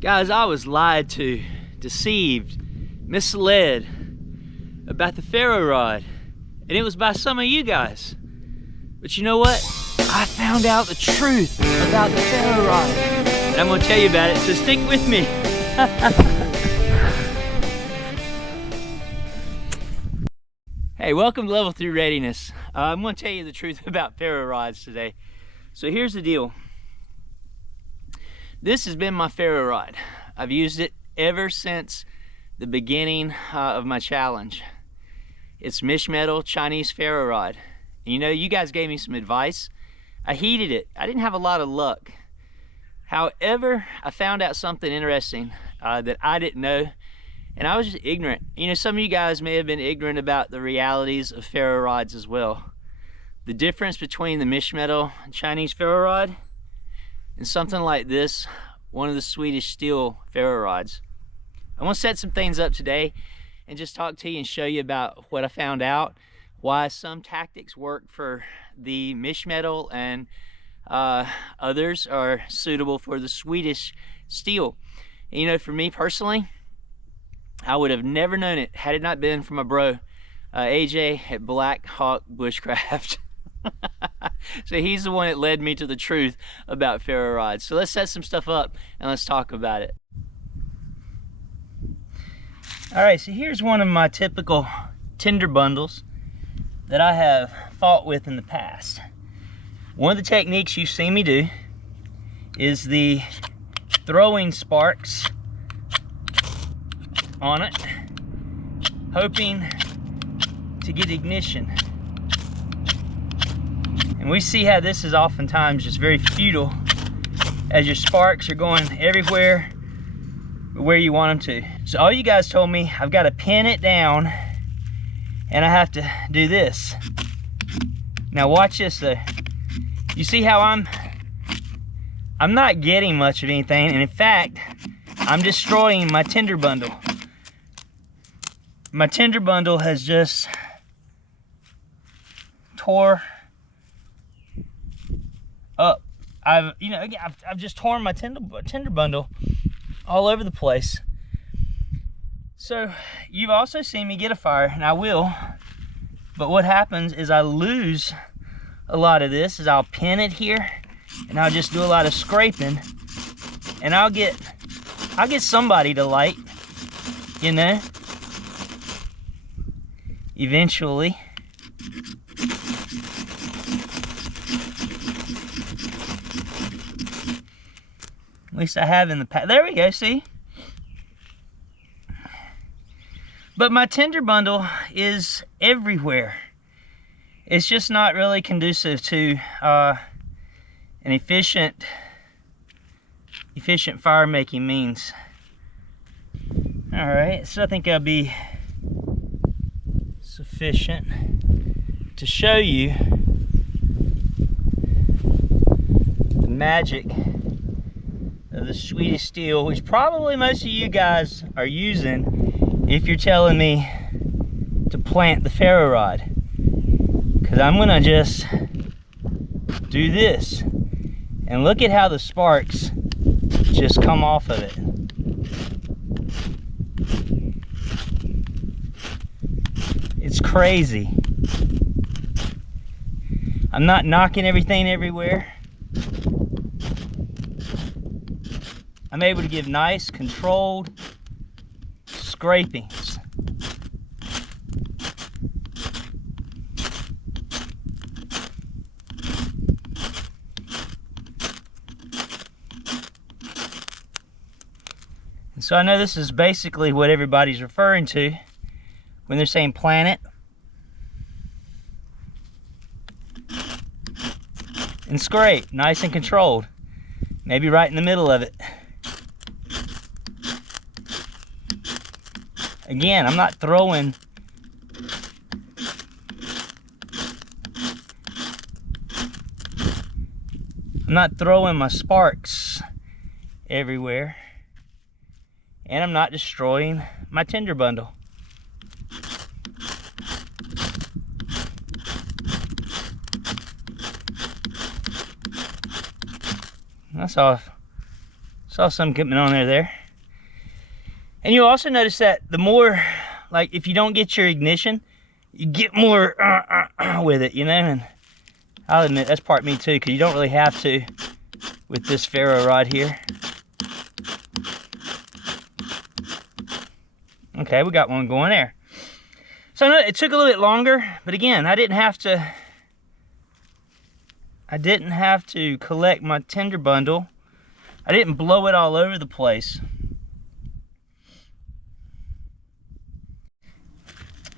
Guys, I was lied to, deceived, misled about the Ferro rod, and it was by some of you guys. But you know what? I found out the truth about the Ferro rod, and I'm gonna tell you about it, so stick with me. Hey, welcome to Level 3 Readiness. I'm gonna tell you the truth about Ferro rods today. So here's the deal. This has been my Ferro rod. I've used it ever since the beginning of my challenge. It's Mischmetal Chinese Ferro rod. And you know, you guys gave me some advice. I heeded it. I didn't have a lot of luck. However, I found out something interesting that I didn't know, and I was just ignorant. You know, some of you guys may have been ignorant about the realities of Ferro rods as well. The difference between the Mischmetal Chinese Ferro rod and something like this, one of the Swedish steel Ferro rods. I want to set some things up today and just talk to you and show you about what I found out, why some tactics work for the Mischmetal and others are suitable for the Swedish steel. And, you know, for me personally, I would have never known it had it not been for my bro, AJ at Blackhawk Bushcraft. So he's the one that led me to the truth about Ferro rods. So let's set some stuff up and let's talk about it. All right, so here's one of my typical tinder bundles that I have fought with in the past. One of the techniques you've seen me do is the throwing sparks on it, hoping to get ignition. And we see how this is oftentimes just very futile, as your sparks are going everywhere where you want them to. So all you guys told me, I've got to pin it down and I have to do this. Now watch this though. You see how I'm not getting much of anything, and in fact, I'm destroying my tinder bundle. My tinder bundle has just tore up. I've just torn my tinder bundle all over the place. So you've also seen me get a fire, and I will, but what happens is I lose a lot of this. Is I'll pin it here and I'll just do a lot of scraping, and I'll get somebody to light, you know, eventually. At least I have in the past. There we go, see? But my tinder bundle is everywhere. It's just not really conducive to an efficient fire making means. All right, so I think that'll be sufficient to show you the magic of the Swedish steel, which probably most of you guys are using if you're telling me to plant the Ferro rod. Because I'm gonna just do this, and look at how the sparks just come off of it. It's crazy. I'm not knocking everything everywhere. I'm able to give nice, controlled scrapings. And so I know this is basically what everybody's referring to when they're saying plant it and scrape, nice and controlled. Maybe right in the middle of it. Again, I'm not throwing my sparks everywhere, and I'm not destroying my tinder bundle. That's all Saw some coming on there. And you'll also notice that the more, like if you don't get your ignition, you get more with it, you know? And I'll admit, that's part of me too, because you don't really have to with this ferro rod here. Okay, we got one going there. So I know it took a little bit longer, but again, I didn't have to collect my tinder bundle. I didn't blow it all over the place.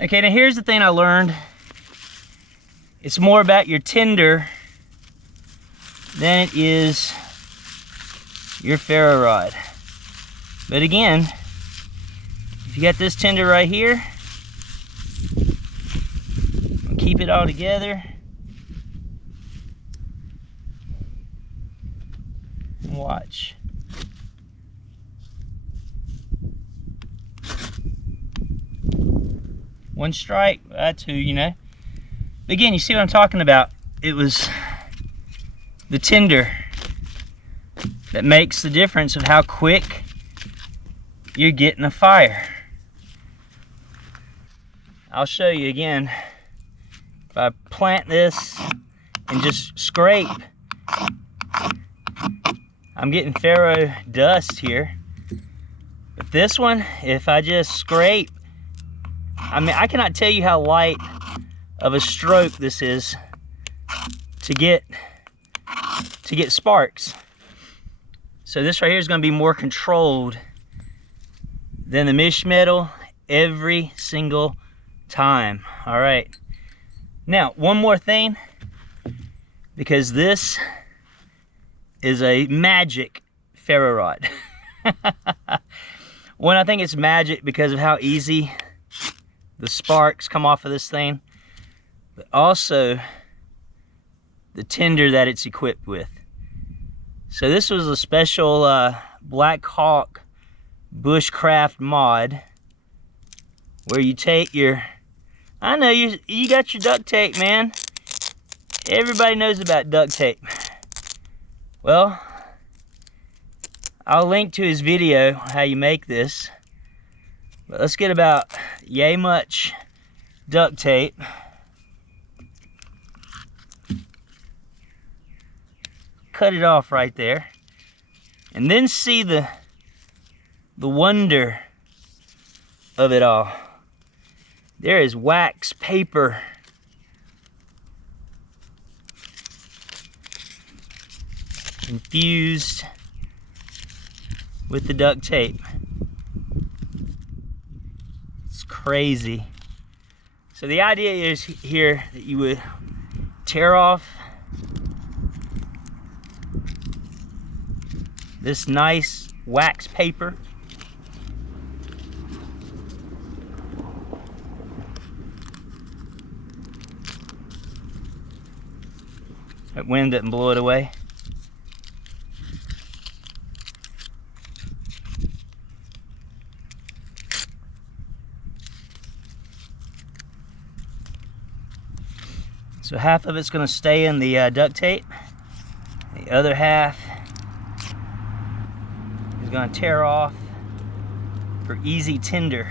Okay, now here's the thing I learned. It's more about your tinder than it is your ferro rod. But again, if you got this tinder right here, keep it all together. And watch. One strike, that's who, you know. But again, you see what I'm talking about. It was the tinder that makes the difference of how quick you're getting a fire. I'll show you again. If I plant this and just scrape, I'm getting ferro dust here. But this one, if I just scrape, I mean, I cannot tell you how light of a stroke this is to get sparks. So this right here is going to be more controlled than the Mischmetal every single time. All right. Now, one more thing, because this is a magic ferro rod. One, I think it's magic because of how easy the sparks come off of this thing, but also the tinder that it's equipped with. So this was a special Blackhawk bushcraft mod where you take your, I know you got your duct tape, man. Everybody knows about duct tape. Well, I'll link to his video how you make this. But let's get about yay much duct tape. Cut it off right there. And then see the wonder of it all. There is wax paper. Infused with the duct tape. Crazy. So the idea is here that you would tear off this nice wax paper. That wind doesn't blow it away. So half of it's going to stay in the duct tape. The other half is going to tear off for easy tinder.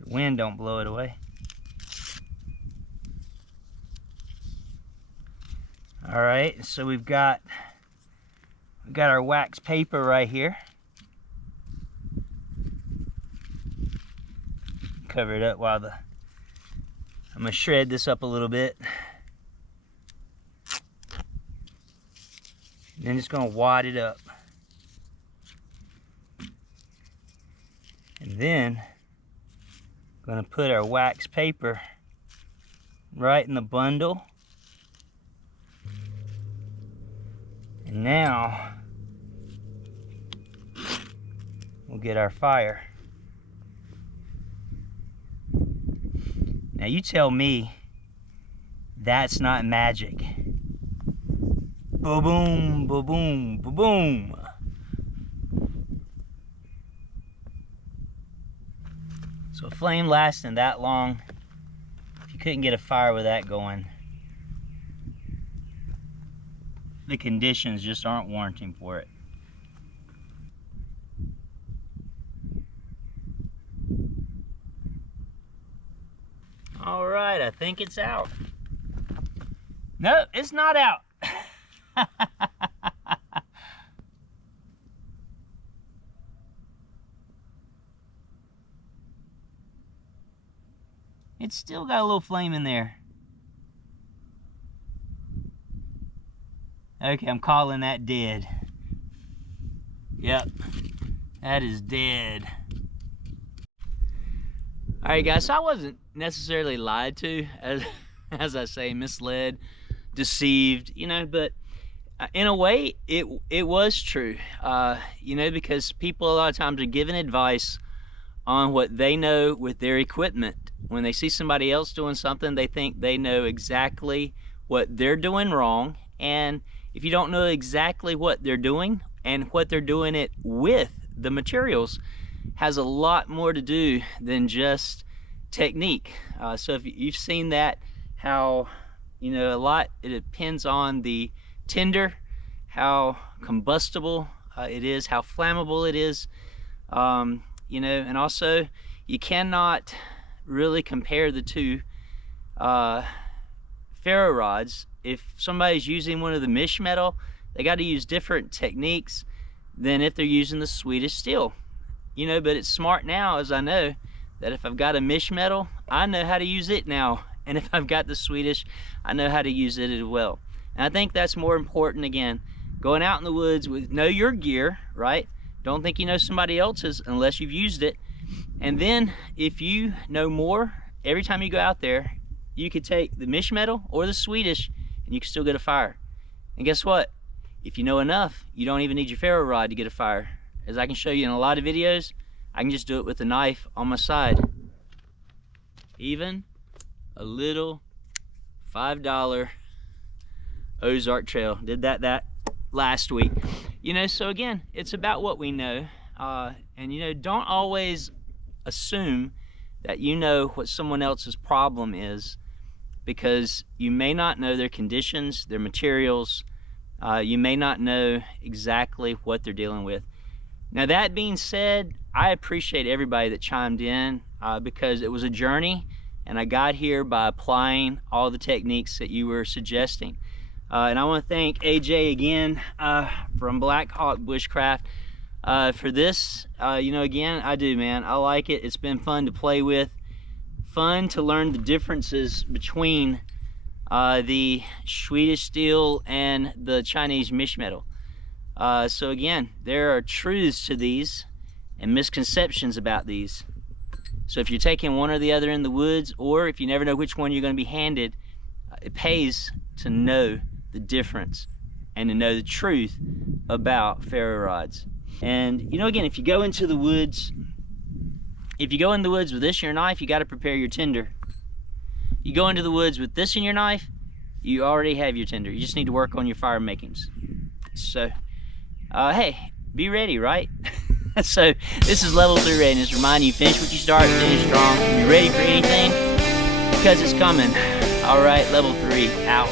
The wind don't blow it away. All right, so we've got our wax paper right here. Cover it up while I'm gonna shred this up a little bit. Then just gonna wad it up. And then gonna put our wax paper right in the bundle. And now we'll get our fire. Now you tell me that's not magic. Ba-boom, ba-boom, ba-boom. So a flame lasting that long, if you couldn't get a fire with that going. The conditions just aren't warranting for it. All right, I think it's out. No, it's not out. It's still got a little flame in there. Okay, I'm calling that dead. Yep, that is dead. All right, guys, so I wasn't necessarily lied to, as I say, misled, deceived, you know, but in a way, it was true, you know, because people a lot of times are giving advice on what they know with their equipment. When they see somebody else doing something, they think they know exactly what they're doing wrong. And if you don't know exactly what they're doing and what they're doing it with, the materials has a lot more to do than just technique. So if you've seen that, how, you know, a lot, it depends on the tinder, how combustible it is, how flammable it is, you know, and also you cannot really compare the two ferro rods. If somebody's using one of the Mischmetal, they got to use different techniques than if they're using the Swedish steel, you know. But it's smart now, as I know, that if I've got a Mischmetal, I know how to use it now, and if I've got the Swedish, I know how to use it as well. And I think that's more important. Again, going out in the woods with know your gear, right? Don't think you know somebody else's unless you've used it. And then if you know more, every time you go out there, you could take the Mischmetal or the Swedish and you can still get a fire. And guess what? If you know enough, you don't even need your ferro rod to get a fire. As I can show you in a lot of videos, I can just do it with a knife on my side. Even a little $5 Ozark Trail. Did that last week. You know, so again, it's about what we know. And you know, don't always assume that you know what someone else's problem is, because you may not know their conditions, their materials. You may not know exactly what they're dealing with. Now, that being said, I appreciate everybody that chimed in, because it was a journey, and I got here by applying all the techniques that you were suggesting. And I want to thank AJ again from Blackhawk Bushcraft for this. You know, again, I do, man. I like it. It's been fun to play with, fun to learn the differences between the Swedish steel and the Chinese Mischmetal. So again, there are truths to these and misconceptions about these. So if you're taking one or the other in the woods, or if you never know which one you're going to be handed, it pays to know the difference and to know the truth about ferro rods. And you know, again, if you go into the woods, with this in your knife, you got to prepare your tinder. You go into the woods with this in your knife, you already have your tinder. You just need to work on your fire makings. So hey, be ready, right? So this is level 3 readiness, reminding you, finish what you start, finish strong, be ready for anything, because it's coming. All right, level 3 out.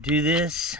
Do this